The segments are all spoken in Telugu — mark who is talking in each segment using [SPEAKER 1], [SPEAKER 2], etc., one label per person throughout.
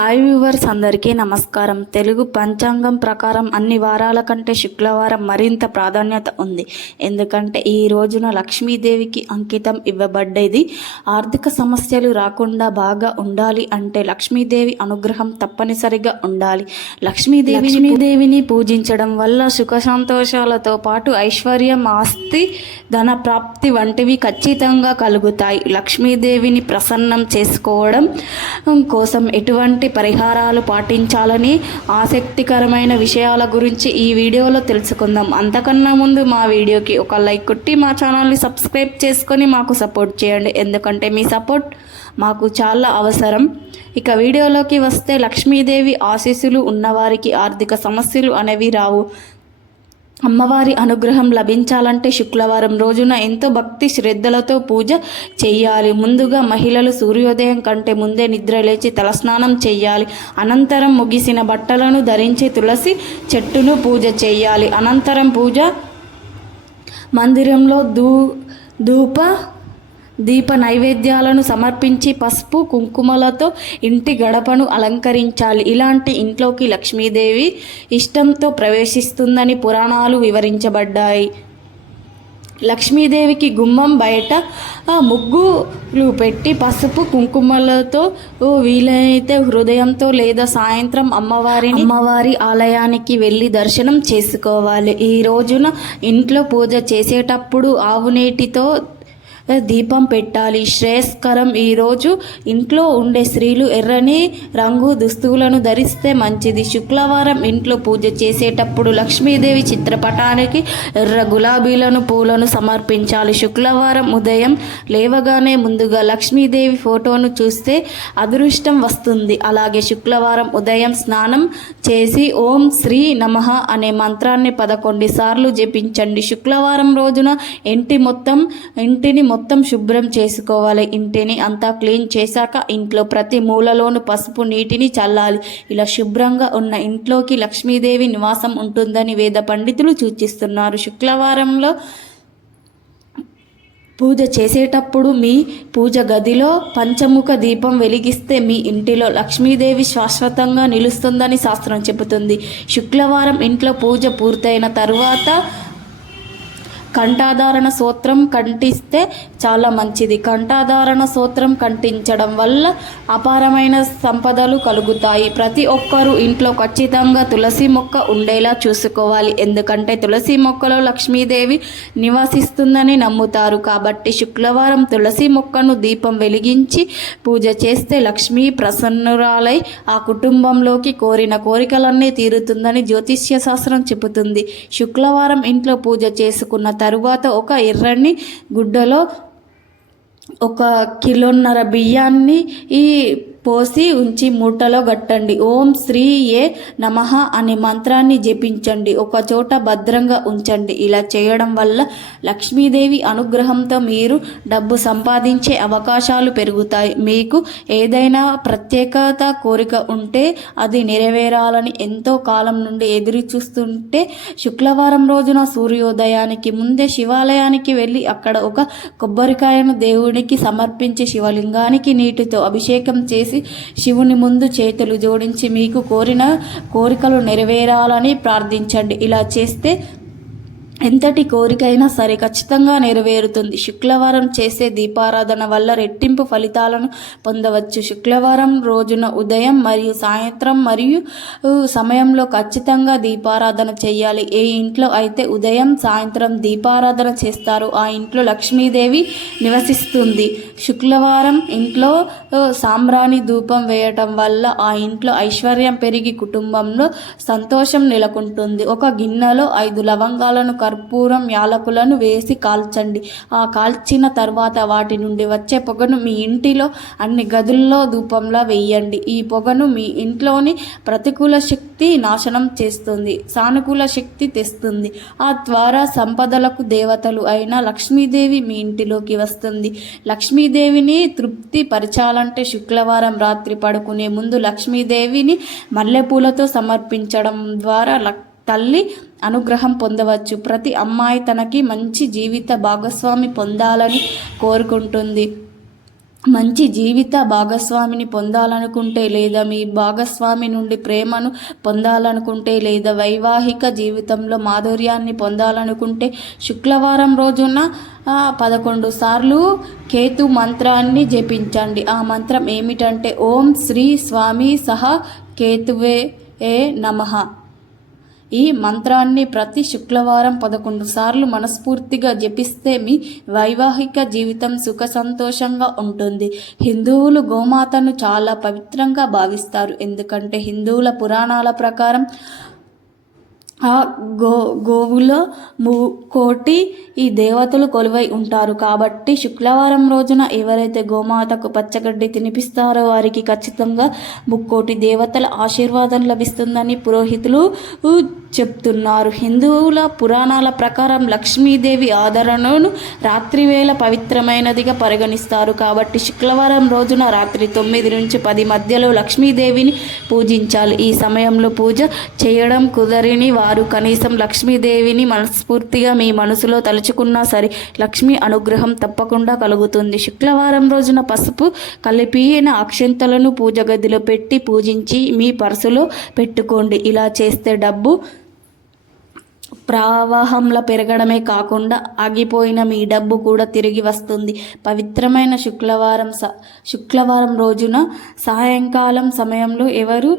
[SPEAKER 1] హాయ్ వ్యూవర్స్ అందరికీ నమస్కారం. తెలుగు పంచాంగం ప్రకారం అన్ని వారాల కంటే శుక్రవారం మరింత ప్రాధాన్యత ఉంది. ఎందుకంటే ఈ రోజున లక్ష్మీదేవికి అంకితం ఇవ్వబడ్డది. ఆర్థిక సమస్యలు రాకుండా బాగా ఉండాలి అంటే లక్ష్మీదేవి అనుగ్రహం తప్పనిసరిగా ఉండాలి. లక్ష్మీదేవి లక్ష్మీదేవిని పూజించడం వల్ల సుఖ సంతోషాలతో పాటు ఐశ్వర్యం ఆస్తి ధన ప్రాప్తి వంటివి ఖచ్చితంగా కలుగుతాయి. లక్ష్మీదేవిని ప్రసన్నం చేసుకోవడం కోసం ఎటువంటి పరిహారాలు పాటించాలని ఆసక్తికరమైన విషయాల గురించి ఈ వీడియోలో తెలుసుకుందాం. అంతకన్నా ముందు మా వీడియోకి ఒక లైక్ కొట్టి మా ఛానల్ని సబ్స్క్రైబ్ చేసుకొని మాకు సపోర్ట్ చేయండి. ఎందుకంటే మీ సపోర్ట్ మాకు చాలా అవసరం. ఇక వీడియోలోకి వస్తే లక్ష్మీదేవి ఆశీస్సులు ఉన్నవారికి ఆర్థిక సమస్యలు అనేవి రావు. అమ్మవారి అనుగ్రహం లభించాలంటే శుక్రవారం రోజున ఎంతో భక్తి శ్రద్ధలతో పూజ చేయాలి ముందుగా మహిళలు సూర్యోదయం కంటే ముందే నిద్ర లేచి తలస్నానం చేయాలి అనంతరం ముగిసిన బట్టలను ధరించి తులసి చెట్టును పూజ చేయాలి అనంతరం పూజ మందిరంలో దూ ధూప దీప నైవేద్యాలను సమర్పించి పసుపు కుంకుమలతో ఇంటి గడపను అలంకరించాలి. ఇలాంటి ఇంట్లోకి లక్ష్మీదేవి ఇష్టంతో ప్రవేశిస్తుందని పురాణాలు వివరించబడ్డాయి. లక్ష్మీదేవికి గుమ్మం బయట ముగ్గులు పెట్టి పసుపు కుంకుమలతో వీలైతే హృదయంతో లేదా సాయంత్రం అమ్మవారిని అమ్మవారి ఆలయానికి వెళ్ళి దర్శనం చేసుకోవాలి. ఈ రోజున ఇంట్లో పూజ చేసేటప్పుడు ఆవు నీటితో దీపం పెట్టాలి. శ్రేయస్కరం ఈరోజు ఇంట్లో ఉండే స్త్రీలు ఎర్రని రంగు దుస్తువులను ధరిస్తే మంచిది. శుక్రవారం ఇంట్లో పూజ చేసేటప్పుడు లక్ష్మీదేవి చిత్రపటానికి ఎర్ర గులాబీలను పూలను సమర్పించాలి. శుక్రవారం ఉదయం లేవగానే ముందుగా లక్ష్మీదేవి ఫోటోను చూస్తే అదృష్టం వస్తుంది. అలాగే శుక్రవారం ఉదయం స్నానం చేసి ఓం శ్రీ నమ అనే మంత్రాన్ని పదకొండు సార్లు జపించండి. శుక్రవారం రోజున ఇంటి మొత్తం ఇంటిని మొత్తం మొత్తం శుభ్రం చేసుకోవాలి. ఇంటిని అంతా క్లీన్ చేశాక ఇంట్లో ప్రతి మూలలోను పసుపు నీటిని చల్లాలి. ఇలా శుభ్రంగా ఉన్న ఇంట్లోకి లక్ష్మీదేవి నివాసం ఉంటుందని వేద పండితులు సూచిస్తున్నారు. శుక్రవారంలో పూజ చేసేటప్పుడు మీ పూజ గదిలో పంచముఖ దీపం వెలిగిస్తే మీ ఇంటిలో లక్ష్మీదేవి శాశ్వతంగా నిలుస్తుందని శాస్త్రం చెబుతుంది. శుక్రవారం ఇంట్లో పూజ పూర్తయిన తర్వాత కంఠాధారణ సూత్రం కంటిస్తే చాలా మంచిది. కంఠాధారణ సూత్రం కంటించడం వల్ల అపారమైన సంపదలు కలుగుతాయి. ప్రతి ఒక్కరూ ఇంట్లో ఖచ్చితంగా తులసి మొక్క ఉండేలా చూసుకోవాలి. ఎందుకంటే తులసి మొక్కలో లక్ష్మీదేవి నివసిస్తుందని నమ్ముతారు. కాబట్టి శుక్రవారం తులసి మొక్కను దీపం వెలిగించి పూజ చేస్తే లక్ష్మీ ప్రసన్నురాలై ఆ కుటుంబంలోకి కోరిన కోరికలన్నీ తీరుతుందని జ్యోతిష్య శాస్త్రం చెబుతుంది. శుక్రవారం ఇంట్లో పూజ చేసుకున్న తరువాత ఒక ఎర్రని గుడ్డలో ఒక కిలోన్నర బియ్యాన్ని ఈ పోసి ఉంచి మూటలో గట్టండి. ఓం శ్రీ ఏ నమ అనే మంత్రాన్ని జపించండి. ఒక చోట భద్రంగా ఉంచండి. ఇలా చేయడం వల్ల లక్ష్మీదేవి అనుగ్రహంతో మీరు డబ్బు సంపాదించే అవకాశాలు పెరుగుతాయి. మీకు ఏదైనా ప్రత్యేకత కోరిక ఉంటే అది నెరవేరాలని ఎంతో కాలం నుండి ఎదురు చూస్తుంటే శుక్రవారం రోజున సూర్యోదయానికి ముందే శివాలయానికి వెళ్ళి అక్కడ ఒక కొబ్బరికాయను దేవుడికి సమర్పించి శివలింగానికి నీటితో అభిషేకం చేసి చేసి శివుని ముందు చేతులు జోడించి మీకు కోరిన కోరికలు నెరవేరాలని ప్రార్థించండి. ఇలా చేస్తే ఎంతటి కోరికైనా సరే ఖచ్చితంగా నెరవేరుతుంది. శుక్రవారం చేసే దీపారాధన వల్ల రెట్టింపు ఫలితాలను పొందవచ్చు. శుక్రవారం రోజున ఉదయం మరియు సాయంత్రం మరియు సమయంలో ఖచ్చితంగా దీపారాధన చేయాలి. ఏ ఇంట్లో అయితే ఉదయం సాయంత్రం దీపారాధన చేస్తారో ఆ ఇంట్లో లక్ష్మీదేవి నివసిస్తుంది. శుక్రవారం ఇంట్లో సాంబ్రాణి ధూపం వేయటం వల్ల ఆ ఇంట్లో ఐశ్వర్యం పెరిగి కుటుంబంలో సంతోషం నెలకొంటుంది. ఒక గిన్నెలో ఐదు లవంగాలను కర్పూరం యాలకులను వేసి కాల్చండి. ఆ కాల్చిన తర్వాత వాటి నుండి వచ్చే పొగను మీ ఇంటిలో అన్ని గదుల్లో ధూపంలా వేయండి. ఈ పొగను మీ ఇంట్లోని ప్రతికూల శక్తి నాశనం చేస్తుంది సానుకూల శక్తి తెస్తుంది. ఆ ద్వారా సంపదలకు దేవతలు అయిన లక్ష్మీదేవి మీ ఇంటిలోకి వస్తుంది. లక్ష్మీదేవిని తృప్తి పరచాలంటే శుక్రవారం రాత్రి పడుకునే ముందు లక్ష్మీదేవిని మల్లెపూలతో సమర్పించడం ద్వారా తల్లి అనుగ్రహం పొందవచ్చు. ప్రతి అమ్మాయి తనకి మంచి జీవిత భాగస్వామి పొందాలని కోరుకుంటుంది. మంచి జీవిత భాగస్వామిని పొందాలనుకుంటే లేదా మీ భాగస్వామి నుండి ప్రేమను పొందాలనుకుంటే లేదా వైవాహిక జీవితంలో మాధుర్యాన్ని పొందాలనుకుంటే శుక్రవారం రోజున పదకొండు సార్లు కేతు మంత్రాన్ని జపించండి. ఆ మంత్రం ఏమిటంటే ఓం శ్రీ స్వామి సహ కేతువే ఏ నమః. ఈ మంత్రాన్ని ప్రతి శుక్రవారం పదకొండు సార్లు మనస్ఫూర్తిగా జపిస్తే మీ వైవాహిక జీవితం సుఖ సంతోషంగా ఉంటుంది. హిందువులు గోమాతను చాలా పవిత్రంగా భావిస్తారు. ఎందుకంటే హిందువుల పురాణాల ప్రకారం ఆ గో గోవులో ముకోటి ఈ దేవతలు కొలువై ఉంటారు. కాబట్టి శుక్రవారం రోజున ఎవరైతే గోమాతకు పచ్చగడ్డి తినిపిస్తారో వారికి ఖచ్చితంగా ముక్కోటి దేవతల ఆశీర్వాదం లభిస్తుందని పురోహితులు చెప్తున్నారు. హిందువుల పురాణాల ప్రకారం లక్ష్మీదేవి ఆదరణను రాత్రివేళ పవిత్రమైనదిగా పరిగణిస్తారు. కాబట్టి శుక్రవారం రోజున రాత్రి తొమ్మిది నుంచి పది మధ్యలో లక్ష్మీదేవిని పూజించాలి. ఈ సమయంలో పూజ చేయడం కుదరిని వారు కనీసం లక్ష్మీదేవిని మనస్ఫూర్తిగా మీ మనసులో తలుచుకున్నా సరే లక్ష్మీ అనుగ్రహం తప్పకుండా కలుగుతుంది. శుక్రవారం రోజున పసుపు కలిపిన అక్షంతలను పూజ గదిలో పెట్టి పూజించి మీ పర్సులో పెట్టుకోండి. ఇలా చేస్తే డబ్బు ప్రవాహంలో పెరగడమే కాకుండా ఆగిపోయిన మీ డబ్బు కూడా తిరిగి వస్తుంది. పవిత్రమైన శుక్రవారం స శుక్రవారం రోజున సాయంకాలం సమయంలో ఎవరు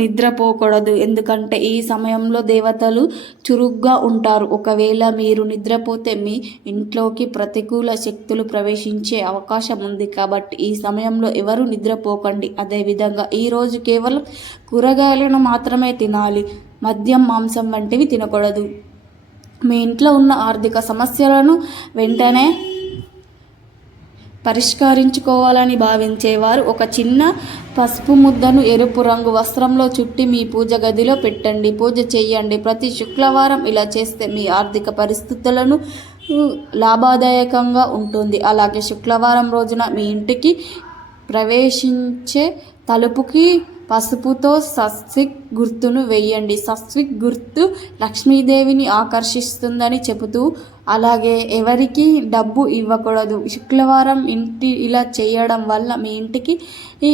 [SPEAKER 1] నిద్రపోకూడదు. ఎందుకంటే ఈ సమయంలో దేవతలు చురుగ్గా ఉంటారు. ఒకవేళ మీరు నిద్రపోతే మీ ఇంట్లోకి ప్రతికూల శక్తులు ప్రవేశించే అవకాశం ఉంది. కాబట్టి ఈ సమయంలో ఎవరు నిద్రపోకండి. అదేవిధంగా ఈరోజు కేవలం కూరగాయలను మాత్రమే తినాలి. మద్యం మాంసం వంటివి తినకూడదు. మీ ఇంట్లో ఉన్న ఆర్థిక సమస్యలను వెంటనే పరిష్కరించుకోవాలని భావించేవారు ఒక చిన్న పసుపు ముద్దను ఎరుపు రంగు వస్త్రంలో చుట్టి మీ పూజ గదిలో పెట్టండి. పూజ చేయండి. ప్రతి శుక్రవారం ఇలా చేస్తే మీ ఆర్థిక పరిస్థితులను లాభదాయకంగా ఉంటుంది. అలాగే శుక్రవారం రోజున మీ ఇంటికి ప్రవేశించే తలుపుకి పసుపుతో సస్విక్ గుర్తును వేయండి. సస్విక్ గుర్తు లక్ష్మీదేవిని ఆకర్షిస్తుందని చెబుతూ అలాగే ఎవరికి డబ్బు ఇవ్వకూడదు. శుక్రవారం ఇంటి ఇలా చేయడం వల్ల మీ ఇంటికి ఈ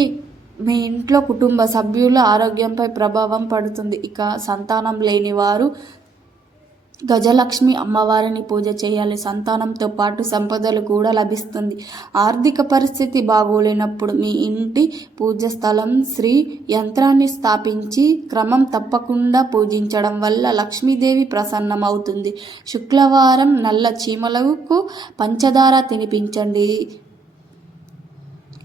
[SPEAKER 1] మీ ఇంట్లో కుటుంబ సభ్యుల ఆరోగ్యంపై ప్రభావం పడుతుంది. ఇక సంతానం లేని వారు గజలక్ష్మి అమ్మవారిని పూజ చేయాలి. సంతానంతో పాటు సంపదలు కూడా లభిస్తుంది. ఆర్థిక పరిస్థితి బాగోలేనప్పుడు మీ ఇంటి పూజ స్థలం శ్రీ యంత్రాన్ని స్థాపించి క్రమం తప్పకుండా పూజించడం వల్ల లక్ష్మీదేవి ప్రసన్నమవుతుంది. శుక్రవారం నల్ల చీమలకు పంచదార తినిపించండి.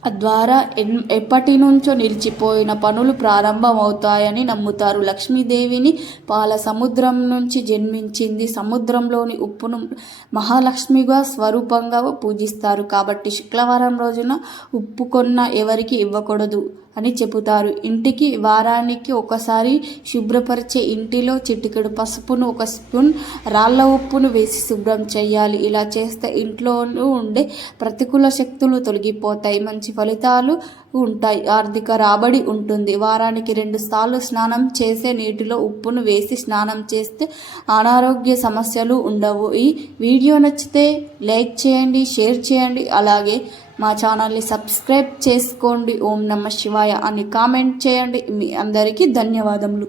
[SPEAKER 1] ద్వారా ఎన్ ఎప్పటి నుంచో నిలిచిపోయిన పనులు ప్రారంభమవుతాయని నమ్ముతారు. లక్ష్మీదేవిని పాల సముద్రం నుంచి జన్మించింది సముద్రంలోని ఉప్పును మహాలక్ష్మిగా స్వరూపంగా పూజిస్తారు. కాబట్టి శుక్రవారం రోజున ఉప్పు కొన్న ఎవరికి ఇవ్వకూడదు. అని చెబుతారు. ఇంటికి వారానికి ఒకసారి శుభ్రపరిచే ఇంటిలో చిటికెడు పసుపును ఒక స్పూన్ రాళ్ళ ఉప్పును వేసి శుభ్రం చేయాలి. ఇలా చేస్తే ఇంట్లోనూ ఉండే ప్రతికూల శక్తులు తొలగిపోతాయి. మంచి ఫలితాలు ఉంటాయి. ఆర్థిక రాబడి ఉంటుంది. వారానికి రెండు సార్లు స్నానం చేసే నీటిలో ఉప్పును వేసి స్నానం చేస్తే అనారోగ్య సమస్యలు ఉండవు. ఈ వీడియో నచ్చితే లైక్ చేయండి షేర్ చేయండి. అలాగే మా ఛానల్ని సబ్స్క్రైబ్ చేసుకోండి. ఓం నమ శివాయ అని కామెంట్ చేయండి. మీ అందరికీ ధన్యవాదములు.